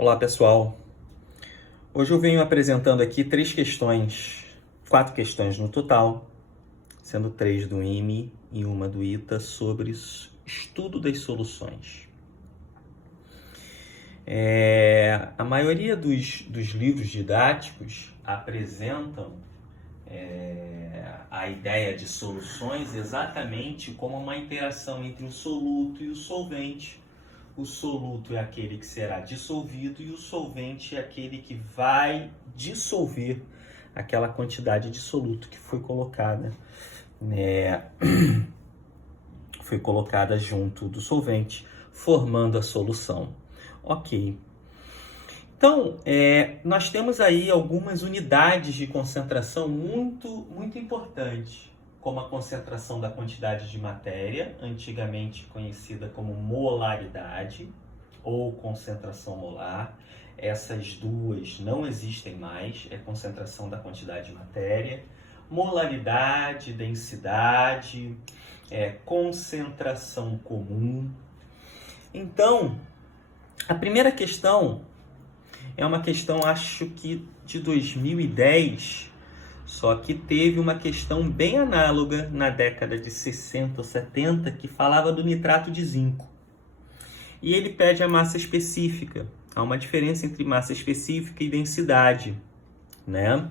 Olá pessoal, hoje eu venho apresentando aqui quatro questões no total, sendo 3 do IME e uma do ITA sobre estudo das soluções. A maioria dos livros didáticos apresentam a ideia de soluções exatamente como uma interação entre o soluto e o solvente. O soluto é aquele que será dissolvido e o solvente é aquele que vai dissolver aquela quantidade de soluto que foi colocada, junto do solvente, formando a solução. Ok. Então, nós temos aí algumas unidades de concentração muito importantes, como a concentração da quantidade de matéria, antigamente conhecida como molaridade ou concentração molar. Essas duas não existem mais, é concentração da quantidade de matéria. Molaridade, densidade, concentração comum. Então, a primeira questão é uma questão, acho que de 2010, só que teve uma questão bem análoga na década de 60 ou 70 que falava do nitrato de zinco. E ele pede a massa específica. Há uma diferença entre massa específica e densidade, né?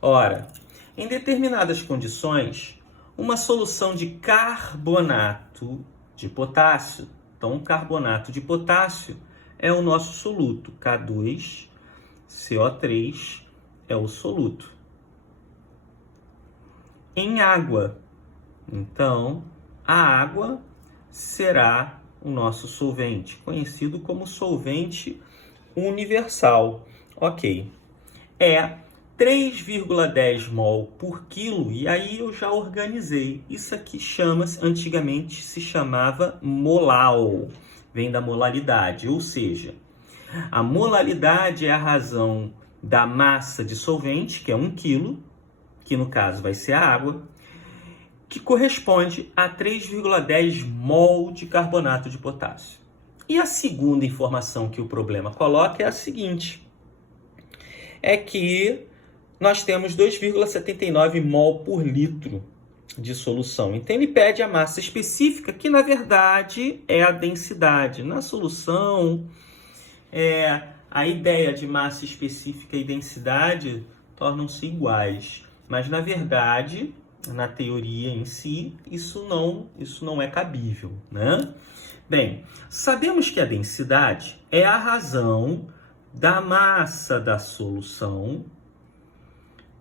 Ora, em determinadas condições, uma solução de carbonato de potássio, então um carbonato de potássio é o nosso soluto, K2CO3 é o soluto. Em água, então, a água será o nosso solvente, conhecido como solvente universal. Ok. É 3,10 mol por quilo, e aí eu já organizei. Isso aqui antigamente se chamava molal, vem da molaridade, ou seja, a molaridade é a razão da massa de solvente, que é 1 quilo, que no caso vai ser a água, que corresponde a 3,10 mol de carbonato de potássio. E a segunda informação que o problema coloca é a seguinte, é que nós temos 2,79 mol por litro de solução. Então ele pede a massa específica, que na verdade é a densidade. Na solução, a ideia de massa específica e densidade tornam-se iguais. Mas na verdade, na teoria em si, isso não é cabível, né? Bem, sabemos que a densidade é a razão da massa da solução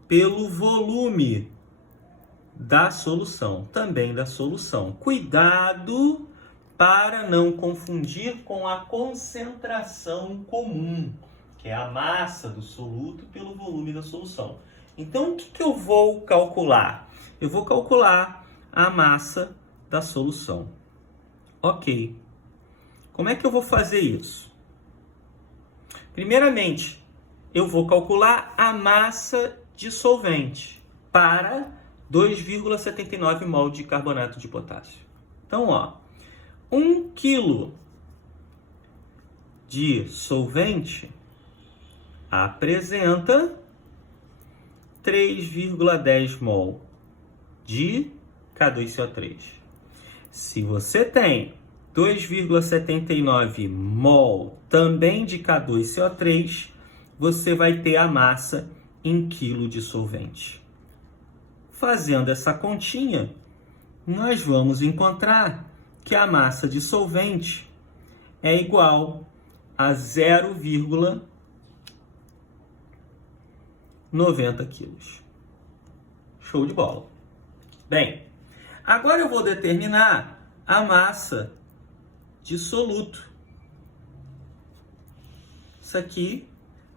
pelo volume da solução, também da solução. Cuidado para não confundir com a concentração comum, que é a massa do soluto pelo volume da solução. Então, o que eu vou calcular? Eu vou calcular a massa da solução. Ok. Como é que eu vou fazer isso? Primeiramente, eu vou calcular a massa de solvente para 2,79 mol de carbonato de potássio. Então, 1 quilo de solvente apresenta 3,10 mol de K2CO3. Se você tem 2,79 mol também de K2CO3, você vai ter a massa em quilo de solvente. Fazendo essa continha, nós vamos encontrar que a massa de solvente é igual a 0,90 quilos. Show de bola. Bem, agora eu vou determinar a massa de soluto. Isso aqui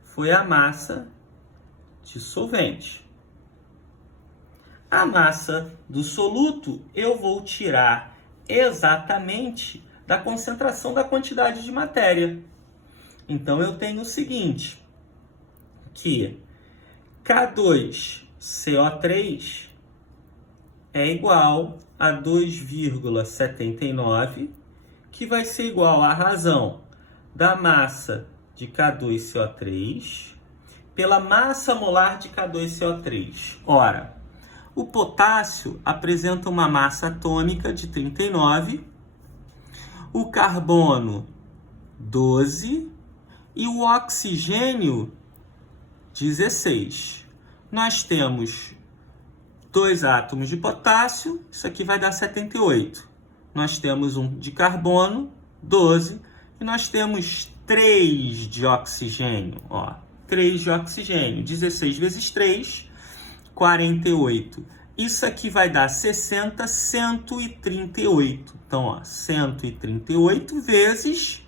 foi a massa de solvente. A massa do soluto eu vou tirar exatamente da concentração da quantidade de matéria. Então eu tenho o seguinte, que K2CO3 é igual a 2,79, que vai ser igual à razão da massa de K2CO3 pela massa molar de K2CO3. Ora, o potássio apresenta uma massa atômica de 39, o carbono 12 e o oxigênio 16. Nós temos 2 átomos de potássio, isso aqui vai dar 78. Nós temos um de carbono, 12, e nós temos 3 de oxigênio, ó. 3 de oxigênio, 16 vezes 3, 48. Isso aqui vai dar 60, 138. Então, ó, 138 vezes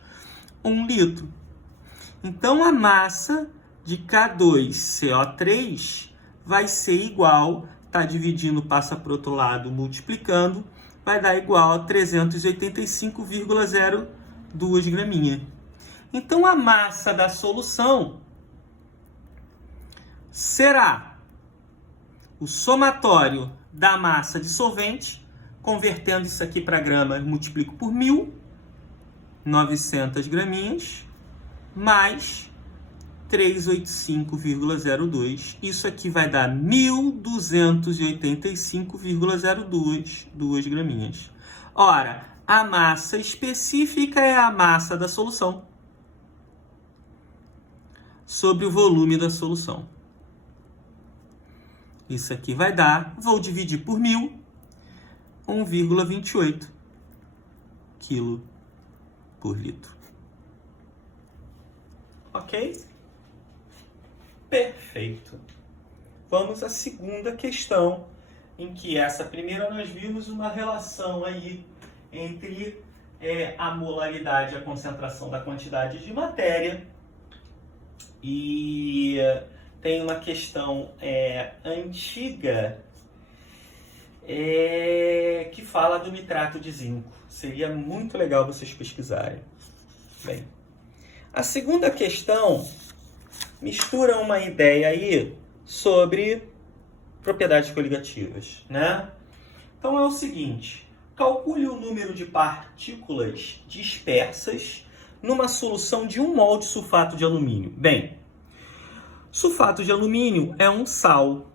1 litro. Então, a massa de K2CO3 vai ser igual, tá dividindo, passa para o outro lado, multiplicando, vai dar igual a 385,02 graminha. Então, a massa da solução será o somatório da massa de solvente, convertendo isso aqui para gramas, multiplico por 1.000, 900 graminhas, mais 385,02. Isso aqui vai dar 1.285,02 graminhas. Ora, a massa específica é a massa da solução sobre o volume da solução. Isso aqui vai dar, vou dividir por 1.000, 1,28 kg por litro. Ok? Perfeito. Vamos à segunda questão, em que essa primeira nós vimos uma relação aí entre a molaridade e a concentração da quantidade de matéria. E tem uma questão antiga que fala do nitrato de zinco. Seria muito legal vocês pesquisarem. Bem, a segunda questão mistura uma ideia aí sobre propriedades coligativas, né? Então é o seguinte, calcule o número de partículas dispersas numa solução de 1 mol de sulfato de alumínio. Bem, sulfato de alumínio é um sal.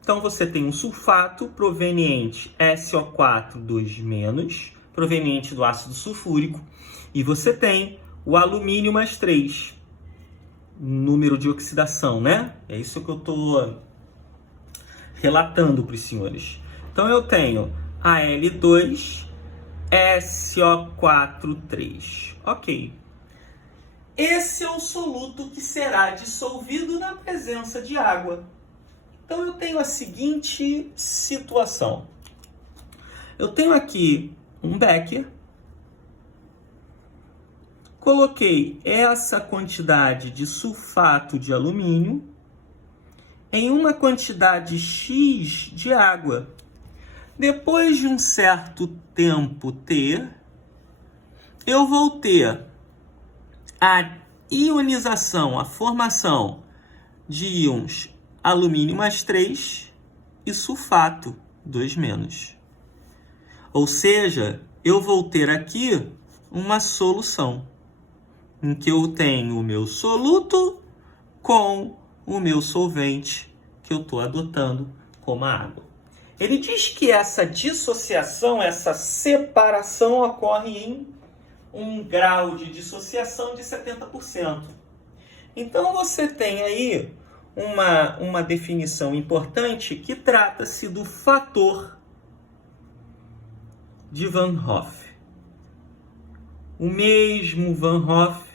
Então você tem um sulfato proveniente SO4 2-, proveniente do ácido sulfúrico, e você tem o alumínio mais 3, número de oxidação, né? É isso que eu estou relatando para os senhores. Então eu tenho Al2 SO4 3. Ok. Esse é o soluto que será dissolvido na presença de água. Então eu tenho a seguinte situação. Eu tenho aqui um becker. Coloquei essa quantidade de sulfato de alumínio em uma quantidade X de água. Depois de um certo tempo T, eu vou ter a ionização, a formação de íons alumínio mais 3 e sulfato 2-. Ou seja, eu vou ter aqui uma solução em que eu tenho o meu soluto com o meu solvente que eu estou adotando como a água. Ele diz que essa dissociação, essa separação ocorre em um grau de dissociação de 70%. Então você tem aí uma definição importante que trata-se do fator de Van Hoff. O mesmo Van Hoff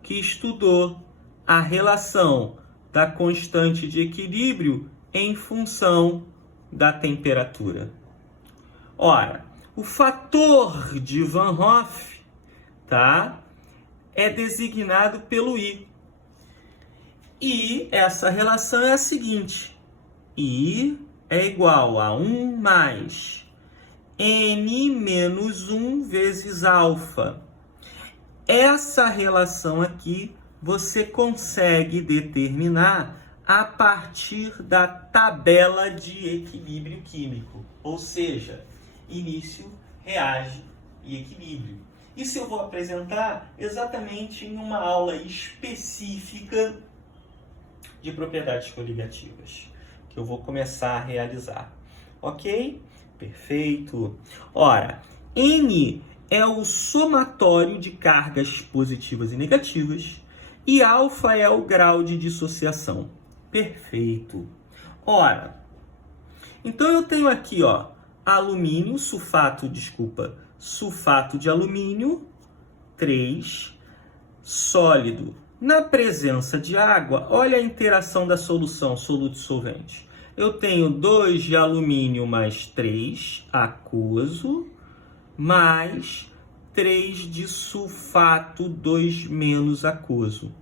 que estudou a relação da constante de equilíbrio em função da temperatura. Ora, o fator de Van Hoff, tá, é designado pelo I. E essa relação é a seguinte: I é igual a 1 mais N menos 1 vezes alfa. Essa relação aqui você consegue determinar a partir da tabela de equilíbrio químico. Ou seja, início, reage e equilíbrio. Isso eu vou apresentar exatamente em uma aula específica de propriedades coligativas, que eu vou começar a realizar. Ok? Perfeito. Ora, N é o somatório de cargas positivas e negativas e alfa é o grau de dissociação. Perfeito. Ora, então eu tenho aqui, ó, alumínio, sulfato de alumínio, 3, sólido. Na presença de água, olha a interação da solução, soluto e solvente. Eu tenho 2 de alumínio mais 3, aquoso, mais 3 de sulfato, 2 menos aquoso.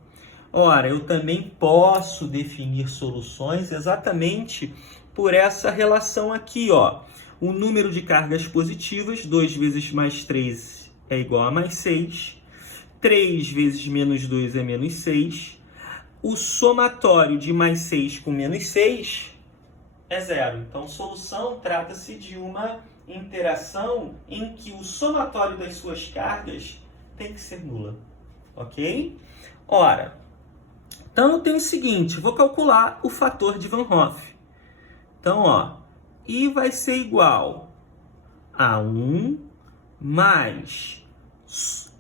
Ora, eu também posso definir soluções exatamente por essa relação aqui, ó. O número de cargas positivas, 2 vezes mais 3 é igual a mais 6. 3 vezes menos 2 é menos 6. O somatório de mais 6 com menos 6 é 0. Então, solução trata-se de uma interação em que o somatório das suas cargas tem que ser nula. Ok? Ora, então eu tenho o seguinte, vou calcular o fator de Van Hoff. Então, ó, I vai ser igual a 1 mais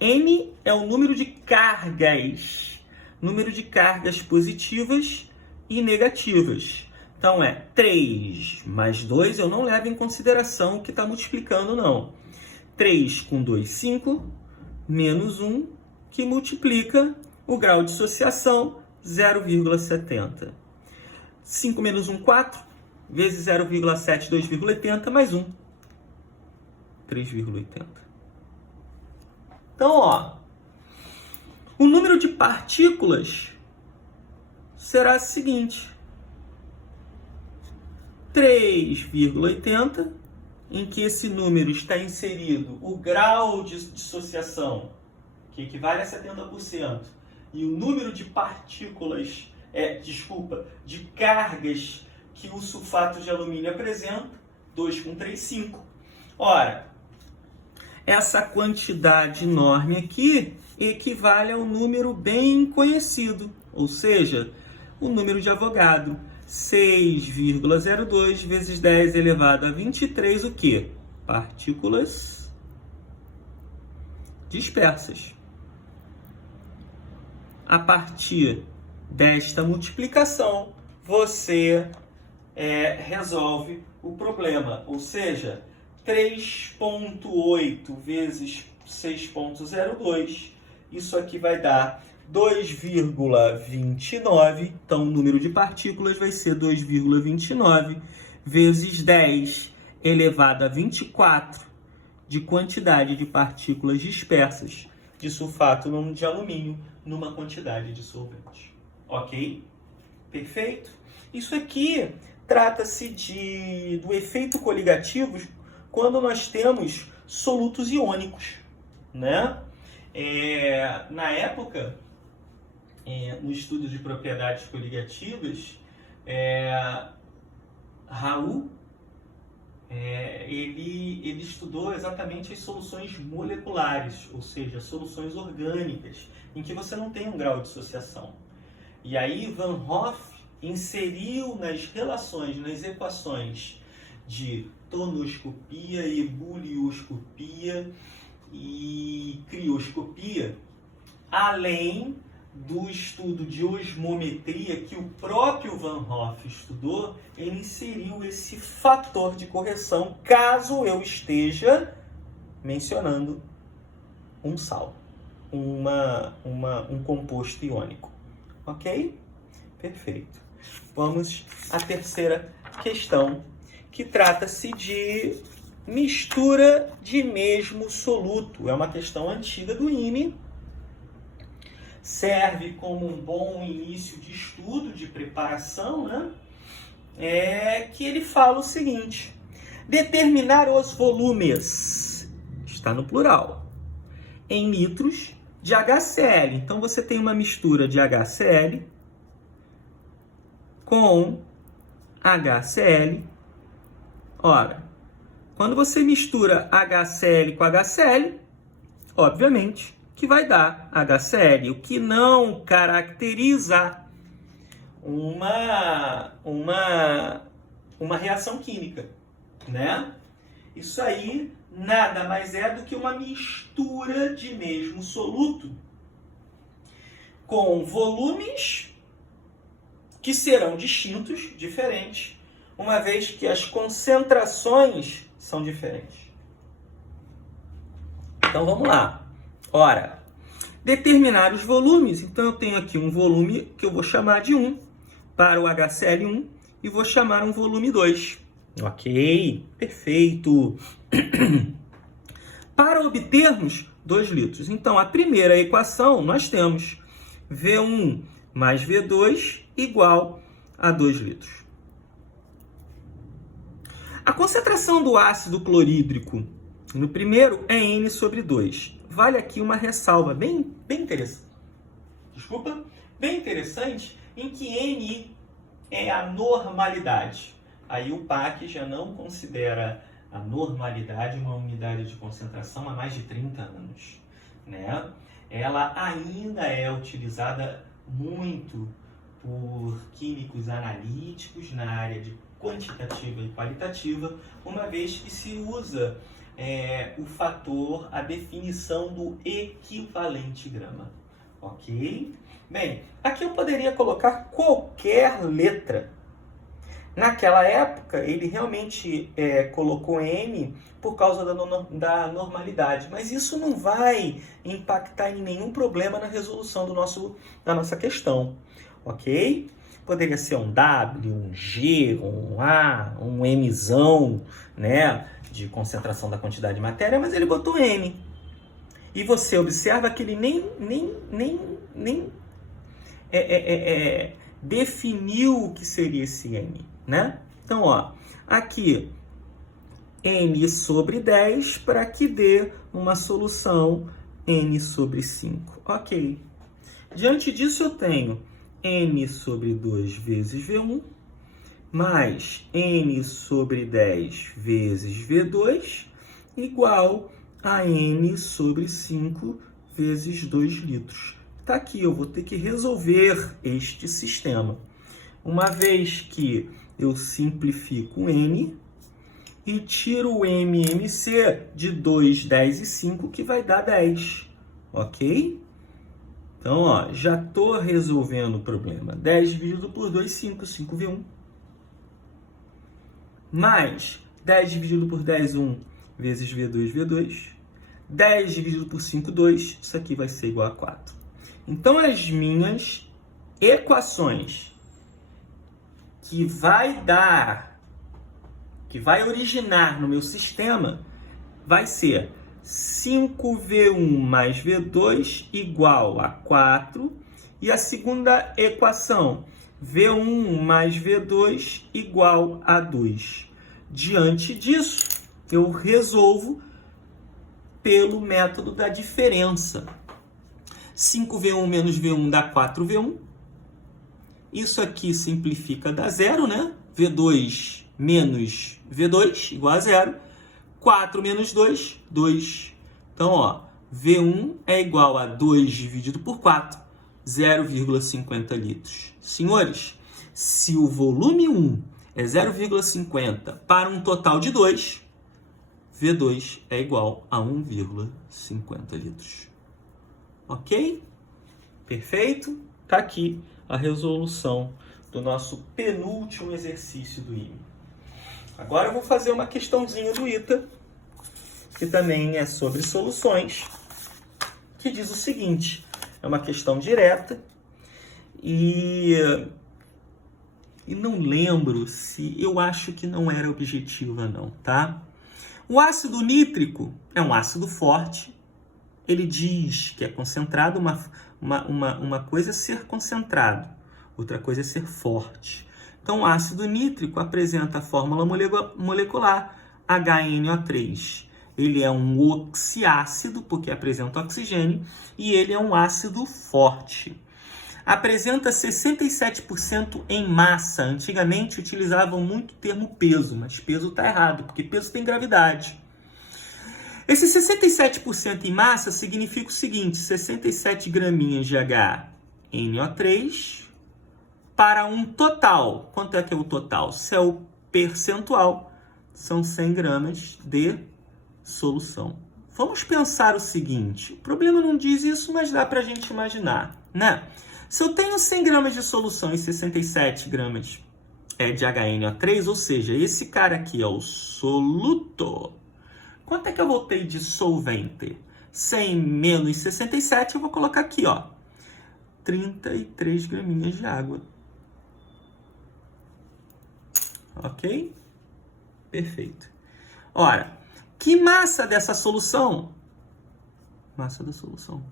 N é o número de cargas positivas e negativas. Então, é 3 mais 2, eu não levo em consideração o que está multiplicando, não. 3 com 2, 5, menos 1, que multiplica o grau de dissociação, 0,70. 5 menos 1, 4, vezes 0,7, 2,80, mais 1, 3,80. Então, ó, o número de partículas será o seguinte, 3,80, em que esse número está inserido o grau de dissociação, que equivale a 70%, e o número de partículas, de cargas que o sulfato de alumínio apresenta, 2 com 3, 5. Ora, essa quantidade enorme aqui equivale a um número bem conhecido, ou seja, o número de Avogadro, 6,02 vezes 10 elevado a 23, o quê? Partículas dispersas. A partir desta multiplicação, você resolve o problema, ou seja, 3,8 vezes 6,02, isso aqui vai dar 2,29, então o número de partículas vai ser 2,29 vezes 10 elevado a 24 de quantidade de partículas dispersas de sulfato de alumínio numa quantidade de solvente. Ok? Perfeito? Isso aqui trata-se do efeito coligativo quando nós temos solutos iônicos, né? Na época, no estudo de propriedades coligativas, Raoult ele estudou exatamente as soluções moleculares, ou seja, soluções orgânicas, em que você não tem um grau de dissociação. E aí Van Hoff inseriu nas relações, nas equações de tonoscopia, ebulioscopia e crioscopia, além do estudo de osmometria que o próprio Van Hoff estudou, ele inseriu esse fator de correção caso eu esteja mencionando um sal, um composto iônico. Ok? Perfeito. Vamos à terceira questão, que trata-se de mistura de mesmo soluto. É uma questão antiga do IME, serve como um bom início de estudo, de preparação, né? Que ele fala o seguinte: determinar os volumes, está no plural, em litros de HCl. Então você tem uma mistura de HCl com HCl. Ora, quando você mistura HCl com HCl, obviamente, que vai dar HCl, o que não caracteriza uma reação química, né? Isso aí nada mais é do que uma mistura de mesmo soluto com volumes que serão distintos, diferentes, uma vez que as concentrações são diferentes. Então vamos lá. Ora, determinar os volumes. Então eu tenho aqui um volume que eu vou chamar de 1 para o HCl1 e vou chamar um volume 2. Ok, perfeito. Para obtermos 2 litros. Então a primeira equação nós temos V1 mais V2 igual a 2 litros. A concentração do ácido clorídrico no primeiro é N sobre 2. Vale aqui uma ressalva bem interessante. Bem interessante, em que N é a normalidade. Aí o PAC já não considera a normalidade uma unidade de concentração há mais de 30 anos, né? Ela ainda é utilizada muito por químicos analíticos na área de quantitativa e qualitativa, uma vez que se usa o fator, a definição do equivalente grama. Ok? Bem, aqui eu poderia colocar qualquer letra. Naquela época, ele realmente colocou M por causa da normalidade, mas isso não vai impactar em nenhum problema na resolução da nossa questão, ok? Poderia ser um W, um G, um A, um Mzão, né, de concentração da quantidade de matéria, mas ele botou M. E você observa que ele nem definiu o que seria esse M, né? Então, ó, aqui N sobre 10 para que dê uma solução N sobre 5. Ok. Diante disso eu tenho N sobre 2 vezes V1 mais N sobre 10 vezes V2 igual a N sobre 5 vezes 2 litros. Está aqui, eu vou ter que resolver este sistema. Uma vez que eu simplifico N e tiro o MMC de 2, 10 e 5, que vai dar 10. Ok? Então, ó, já estou resolvendo o problema. 10 dividido por 2, 5. 5V1. Mais 10 dividido por 10, 1 vezes V2, V2. 10 dividido por 5, 2. Isso aqui vai ser igual a 4. Então, as minhas equações que vai originar no meu sistema vai ser 5V1 mais V2 igual a 4. E a segunda equação, V1 mais V2 igual a 2. Diante disso, eu resolvo pelo método da diferença. 5V1 menos V1 dá 4V1. Isso aqui simplifica, dá 0, né? V2 menos V2 igual a 0. 4 menos 2, 2. Então, ó, V1 é igual a 2 dividido por 4, 0,50 litros. Senhores, se o volume 1 é 0,50 para um total de 2, V2 é igual a 1,50 litros. Ok? Perfeito? Tá aqui a resolução do nosso penúltimo exercício do IME. Agora eu vou fazer uma questãozinha do ITA, que também é sobre soluções, que diz o seguinte, é uma questão direta, e não lembro se, eu acho que não era objetiva não, tá? O ácido nítrico é um ácido forte, ele diz que é concentrado, uma coisa é ser concentrado, outra coisa é ser forte. Então, o ácido nítrico apresenta a fórmula molecular HNO3. Ele é um oxiácido, porque apresenta oxigênio, e ele é um ácido forte. Apresenta 67% em massa. Antigamente utilizavam muito o termo peso, mas peso está errado, porque peso tem gravidade. Esse 67% em massa significa o seguinte, 67 graminhas de HNO3 para um total. Quanto é que é o total? Se é o percentual, são 100 gramas de solução. Vamos pensar o seguinte, o problema não diz isso, mas dá para a gente imaginar, né? Se eu tenho 100 gramas de solução e 67 gramas de HNO3, ou seja, esse cara aqui é o soluto. Quanto é que eu vou ter de solvente? 100 menos 67, eu vou colocar aqui, ó, 33 graminhas de água. Ok? Perfeito. Ora, que massa dessa solução? Massa da solução.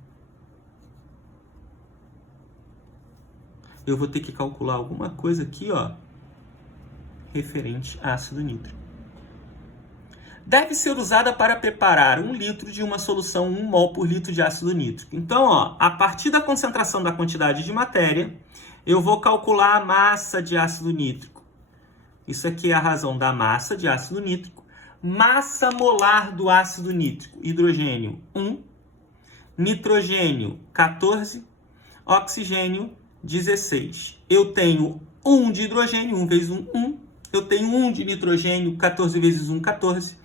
Eu vou ter que calcular alguma coisa aqui, ó, referente a ácido nítrico. Deve ser usada para preparar 1 litro de uma solução 1 mol por litro de ácido nítrico. Então, ó, a partir da concentração da quantidade de matéria, eu vou calcular a massa de ácido nítrico. Isso aqui é a razão da massa de ácido nítrico. Massa molar do ácido nítrico. Hidrogênio 1, nitrogênio 14, oxigênio 16. Eu tenho 1 de hidrogênio, 1 vezes 1, 1. Eu tenho 1 de nitrogênio, 14 vezes 1, 14.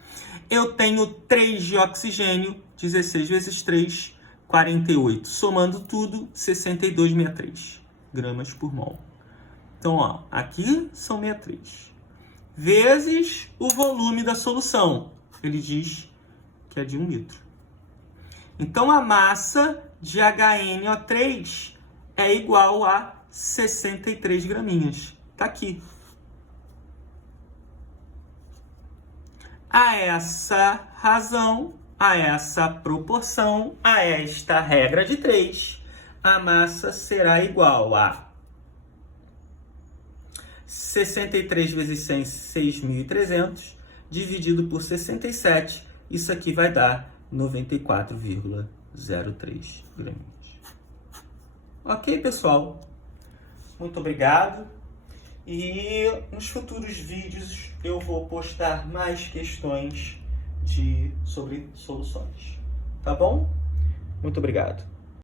Eu tenho 3 de oxigênio, 16 vezes 3, 48. Somando tudo, 62,63 gramas por mol. Então, ó, aqui são 63. Vezes o volume da solução. Ele diz que é de 1 litro. Então, a massa de HNO3 é igual a 63 graminhas. Está aqui. A essa razão, a essa proporção, a esta regra de 3, a massa será igual a 63 vezes 100, 6.300, dividido por 67, isso aqui vai dar 94,03 gramas. Ok, pessoal? Muito obrigado. E nos futuros vídeos eu vou postar mais questões sobre soluções. Tá bom? Muito obrigado.